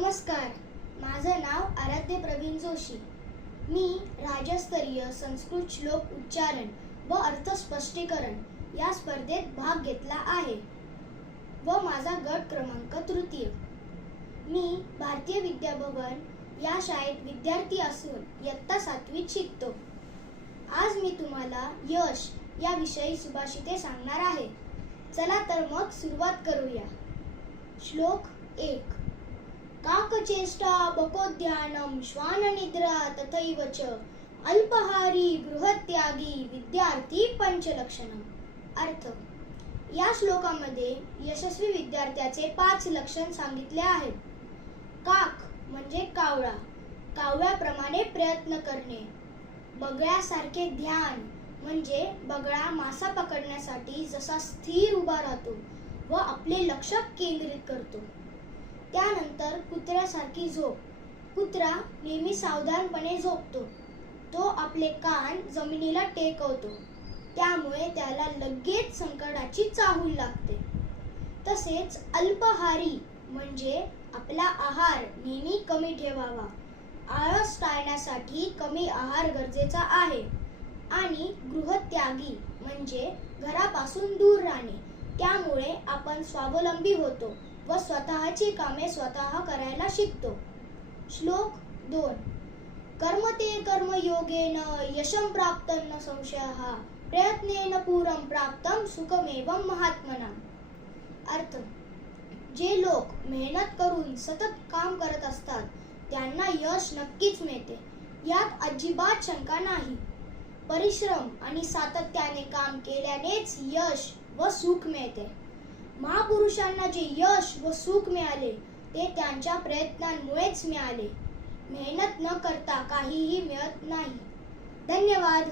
नमस्कार. माझं नाव आराध्य प्रवीण जोशी. मी राज्यस्तरीय संस्कृत श्लोक उच्चारण व अर्थ स्पष्टीकरण या स्पर्धेत भाग घेतला आहे व माझा गट क्रमांक तृतीय. मी भारतीय विद्याभवन या शाळेत विद्यार्थी असून इयत्ता सातवीत शिकतो. आज मी तुम्हाला यश या विषयी सुभाषिते सांगणार आहे. चला तर मग सुरुवात करूया. श्लोक एक. काकचेष्टा बकोद्यानं श्वाननिद्रा तथैव च अल्पहारी बृहत्यागी विद्यार्थी पंचलक्षणम अर्थ या श्लोकामध्ये यशस्वी विद्यार्थ्याचे पाच लक्षण सांगितले आहेत. काक म्हणजे कावळा कावळ्याप्रमाणे प्रयत्न करणे. बगळ्यासारखे ध्यान म्हणजे बगळा मासा पकडण्यासाठी जसा स्थिर उभा राहतो व आपले लक्ष केंद्रित करतो. त्यानंतर कुत्र्यासारखी झोप. कुत्रा नेहमी सावधानपणे झोपतो. तो आपले कान जमिनीला टेकवतो. त्यामुळे त्याला लगेच संकटाची चाहूल लागते. तसेच अल्पहारी म्हणजे आपला आहार नेहमी कमी ठेवावा. आळस टाळण्यासाठी कमी आहार गरजेचा आहे. आणि गृहत्यागी म्हणजे घरापासून दूर राहणे. त्यामुळे आपण स्वावलंबी होतो. व स्वतःची कामे स्वतः करायला शिकतो. श्लोक दोन. कर्म ते कर्मयोगेन यशं प्राप्त न संशयः प्रयत्नेन पूरम प्राप्तं सुखमेव महात्मना. अर्थ. जे लोक मेहनत करून सतत काम करत असतात त्यांना यश नक्कीच मिळते. यात अजिबात शंका नाही. परिश्रम आणि सातत्याने काम केल्यानेच यश व सुख मिळते. पुरुषांना जे यश व सुख मिळाले ते त्यांच्या प्रयत्नांमुळेच मिळाले. मेहनत न करता काहीही मिळत नाही. धन्यवाद.